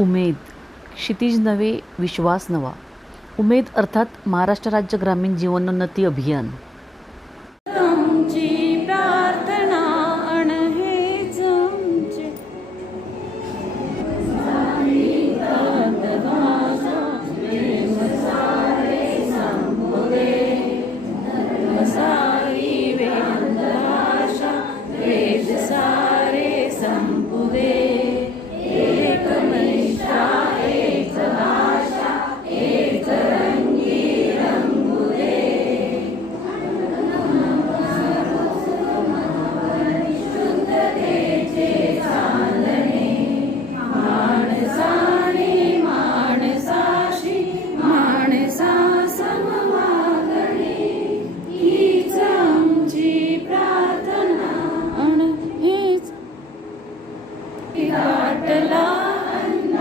उमेद, क्षितिज नवे विश्वास नवा. उमेद अर्थात महाराष्ट्र राज्य ग्रामीण जीवनोन्नती अभियान.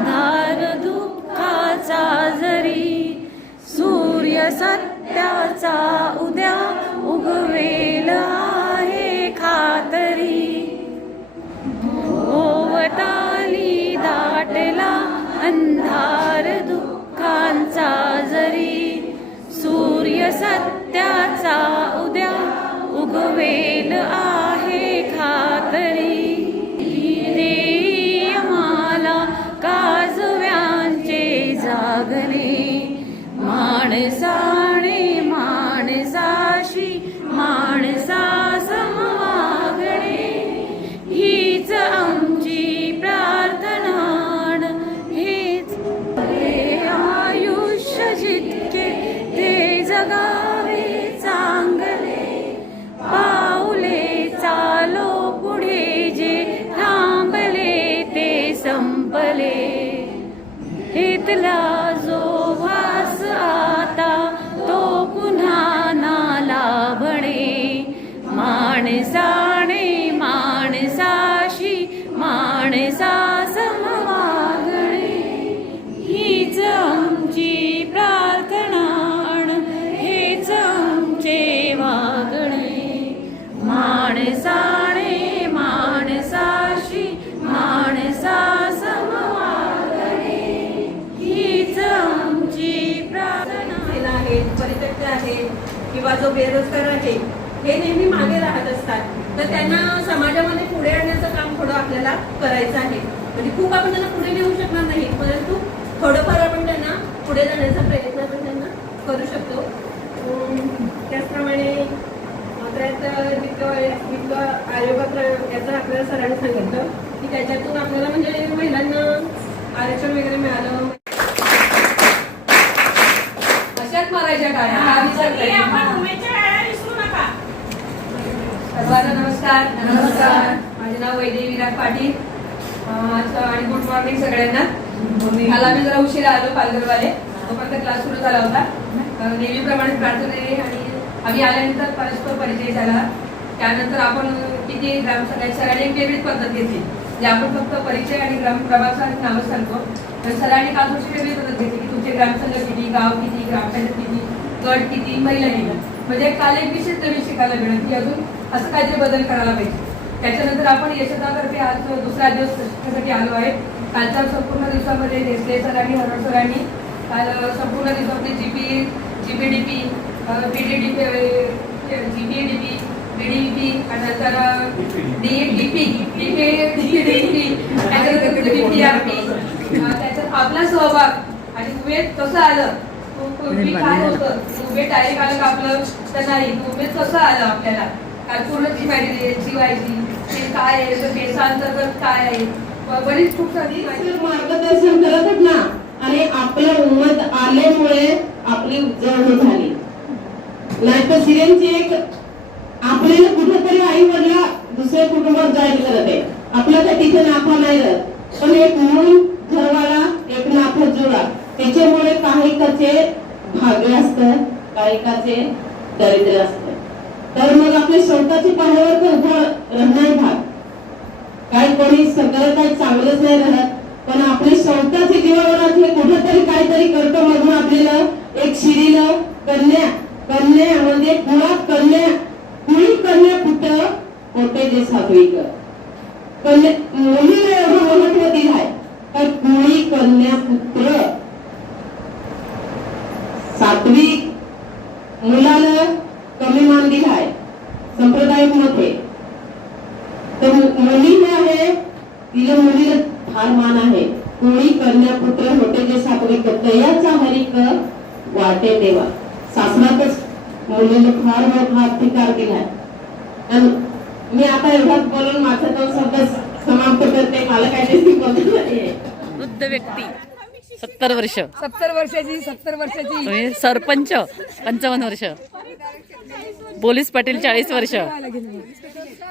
धार दुःखाचा जरी सूर्य सत्याचा उद्या उगवेल आहे खातरी. ओवटाली दाटला अंधार दुःखांचा जरी सूर्य सत्याचा उद्या उगवेल आहे खातरी. माणसाने माणसाशी माणसा समवागणे हीच आमची प्रार्थना. हेच आयुष्य जितके ते जगावे चांगले पाऊले चालो पुढे जे थांबले ते संपले. इथला जो वास आता तो पुन्हा ना लाभणे. माणसाने माणसाशी माणसा समवागणे हीच आमची प्रार्थना. हेच आमचे वागणे. माणसाने माणसाशी माणसा परित्यक्त आहे किंवा जो बेरोजगार आहे हे नेहमी मागे राहत असतात, तर त्यांना समाजामध्ये पुढे आणण्याचं काम थोडं आपल्याला करायचं आहे. म्हणजे खूप आपण त्यांना पुढे नेऊ शकणार नाही, परंतु थोडंफार आपण त्यांना पुढे जाण्याचा प्रयत्न आपण त्यांना करू शकतो. त्याचप्रमाणे वित्त आयोगात याचं आपल्याला सरांनी सांगितलं की त्याच्यातून आपल्याला म्हणजे महिलांना आरक्षण वगैरे मिळालं. सर्वांना नमस्कार. नमस्कार. माझे नाव वैदेही विराट पाटील आणि गुड मॉर्निंग सगळ्यांना. काल आम्ही जरा उशिरा आलो पालघरवाले, तोपर्यंत क्लास सुरू झाला होता. नेहमीप्रमाणे प्रार्थने आणि आम्ही आल्यानंतर परस्पर परिचय झाला. त्यानंतर आपण किती ग्रामसंघाची सरांनी एक वेगळीच पद्धत घेतली, जे आपण फक्त परिचय आणि ग्रामप्रभागाचं नावं सांगतो. तर सरांनी काल थोडीशी वेगळी पद्धत घेतली की तुमचे ग्रामसंघ किती, गाव किती, ग्रामपंचायत किती, गट किती, महिला किती. म्हणजे काल एक विशेष नवीन शिकायला मिळत की अजून असं काहीतरी बदल करायला पाहिजे. त्याच्यानंतर आपण यशदातर्फे आज दुसरा दिवस प्रशिक्षणासाठी आलो आहे. कालच्या संपूर्ण दिवसामध्ये देसले सर आणि हरड सरांनी काल संपूर्ण दिवसामध्ये जीपीडीपी, जीपीडीपी, बीडीपी आणि नंतर त्याच्यात आपला सहभाग आणि उमेद कसं आलं, काय होतं उमेद डायरेक्ट आलं का आपलं तर नाही, उमेद कसं आलं आपल्याला काय पूर्णची माहिती द्यायची व्हायची ते काय आहे, तर केसांतर्गत काय आहे, बरीच खूप सारी मार्गदर्शन करत ना. आणि आपलं उमेद आल्यामुळे आपली उजळणी झाली. नाहीतर सिरेंची एक आपल्याला कुठेतरी आई वडला दुसऱ्या कुटुंबात जायला करत आहे, आपला तर तिथे नाफा नाही राहत. पण एक मूळ घरवाला एक नाफा जोडा, त्याच्यामुळे काही कचे भाग्य असतं, काही कचे दरिद्र असतं. तर मग आपले स्वतःच्या पायावर तर उभं राहणार भाग. काही कोणी सगळं काही चांगलंच नाही राहत, पण आपले स्वतःचे जीवनात हे कुठेतरी काहीतरी करतो. मधून आपल्याला एक शिरीला कन्या म्हणजे मुळात कन्या कुळी कन्या कुठं कोटे जे सात्विक कन्या मुलीला एवढं महत्व दिलं आहे. तर कुळी कन्या पुत्र सात्विक मुलाला कमी मान दिलाय संप्रदायिक मध्ये, तर मुली जे आहे तिला मुलीला फार मान आहे. कोणी कन्या पुत्र होते जे सात्विक तयाचा हरिक वाटे देवा. शासनातच मुलीला फार मोठा अधिकार दिलाय. आणि मी आता एवढाच बोलून माझा तो शब्द समाप्त करते. मला काय ते बोलत नाहीये. वृद्ध व्यक्ती 70 वर्ष, 70 वर्षाची 70 वर्षाची म्हणजे सरपंच 55 वर्ष, पोलीस पाटील 40 वर्ष,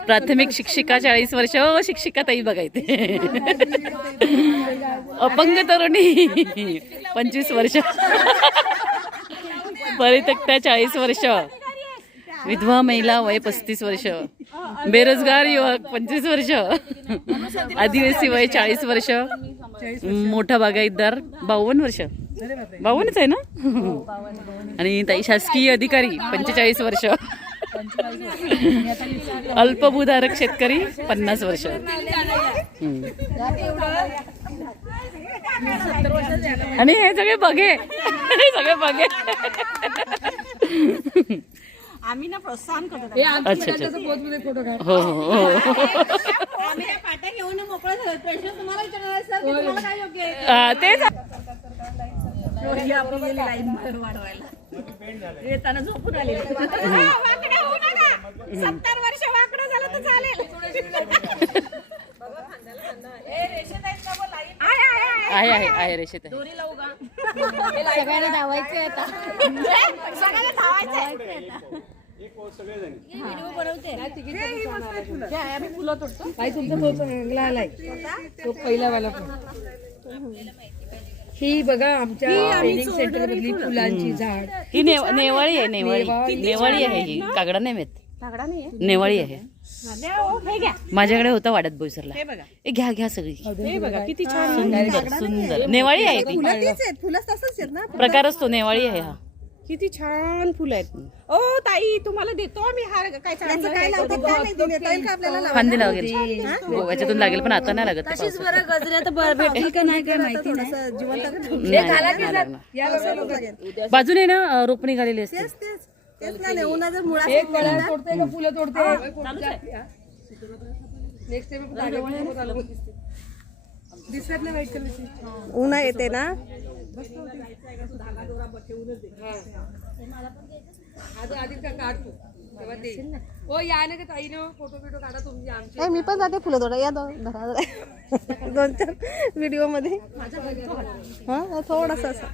प्राथमिक शिक्षिका 40 वर्ष, शिक्षिका ताई बघायते, अपंग तरुणी 25 वर्ष, परित्यक्ता 40 वर्ष, विधवा महिला वय 35 वर्ष, बेरोजगार युवक 25 वर्ष, आदिवासी वय 40 वर्ष, मोठा बागायतदार 52 वर्ष, 52च आहे ना, आणि ताई शासकीय अधिकारी 45 वर्ष, अल्पभूधारक शेतकरी 50 वर्ष. आणि हे सगळे बघे, हे सगळे बघे. आम्ही ना प्रोत्साहन करतो. अच्छा अच्छा, फोटो काढ. हो हो हो, आम्ही या पाट्या घेऊन मोकळं झालो. प्रश्न तुम्हाला विचारणार सर, की तुम्हाला काय योग्य आहे? तेच लाईन वाढवायला येताना झोपून आले. 70 वर्ष वाकडं झालं तर चालेल. आहे आहे आहे रेषेत आहे. सगळ्यांना धावायचं आहे आता. सगळ्यांना धावायचं आहे. ताई तुमचा तो चांगला आलाय, तो पहिला वाला पण. ही बघा आमच्या ट्रेनिंग सेंटर मधली फुलांची झाड. ही नेवाळी आहे, नेवाळी आहे ही, कागडा नाही मिळत, नेवाळी आहे. माझ्याकडे होता वाड्यात बोईसरला. हे घ्या घ्या सगळी. हे बघा किती छान सुंदर सुंदर नेवाळी आहे ती. फुलं तसंच आहेत ना. प्रकार असतो नेवाळी आहे हा. किती छान फुलं आहेत. ओ ताई तुम्हाला देतो आम्ही हार. काय चांगलं काय लावतात काय माहिती, देता येईल का आपल्याला? फांदी लागेल, गोव्याच्यातून लागेल, पण आता नाही लागत. तशीच बरं गजऱ्या तर भेटेल का नाही काय माहिती नाही. बाजूने ना रोपणी घालेली असते. तेच ना, उन्हाचं मुळा एक गळा तोडते का फुलं तोडते. नेक्स्ट टाइम दिसत नाही वाईट कलरची. उन्हा येते ना. आधी का काढतो तेव्हा ते. हो या ना का ताई ना, फोटो बिटो काढा तुमची आमची. मी पण जाते फुलं तोडा. या 2-4 व्हिडिओ मध्ये. हा थोडासा असा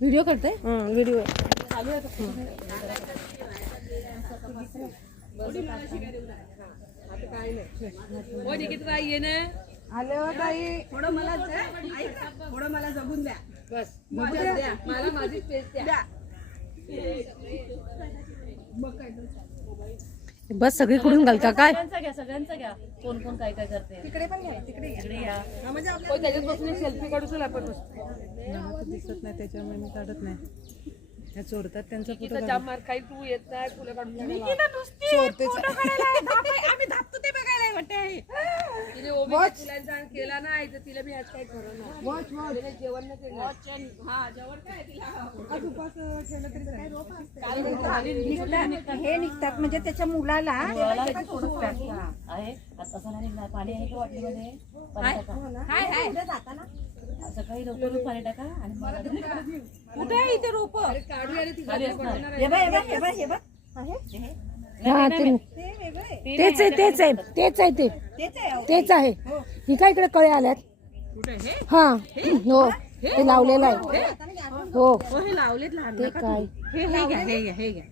व्हिडिओ करते. व्हिडिओ हो निकिता ताई ये ना. आल्यावर ताई थोडं मला थोडं मला जगून द्या. बस माझ्या द्या, मला माझी स्पेस द्या. बस सगळी कुठून घालता काय? सगळ्यांचा घ्या, कोण कोण काय काय करते. तिकडे पण घ्या, तिकडे या. म्हणजे हो त्याच्यात बसून सेल्फी काढू चल आपण. दिसत नाही त्याच्यामुळे मी काढत नाही. ह्या चोरतात त्यांचा फोटो. जाम मार खाई, तू येत नाही फुलं काढून आम्ही धापतो ते बघायला वाटते. तिने ओबीसी फुलांचा केला नाही तर तिला मी आज काही खरं नाही. तिने जेवण नाही केलं. हे निघतात म्हणजे त्याच्या मुलाला आहे असं नाही निघणार. पाणी आहे का वाटलीमध्ये? सकाळी लवकर पाणी टाका आणि कुठे आहे इथे रोप? काढूया रे ती खाली असणार. हे बघ आहे. हा तेच आहे तेच आहे तेच आहे ते तेच आहे. ही काय इकडे कळे आल्यात. हा हो ते लावलेलं आहे. हो हे लावलेत लहान. ते काय हे घ्या.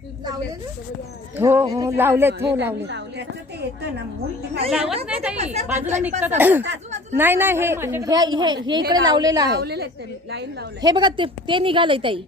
हो हो लावलेत. हो लावलेत. त्याचं ते येतं ना मूल. लावत नाही ताई, बाजूला निघतात. नाही नाही हे इकडे लावलेलं आहे. लाईन लावले. हे बघा ते निघालंय ताई.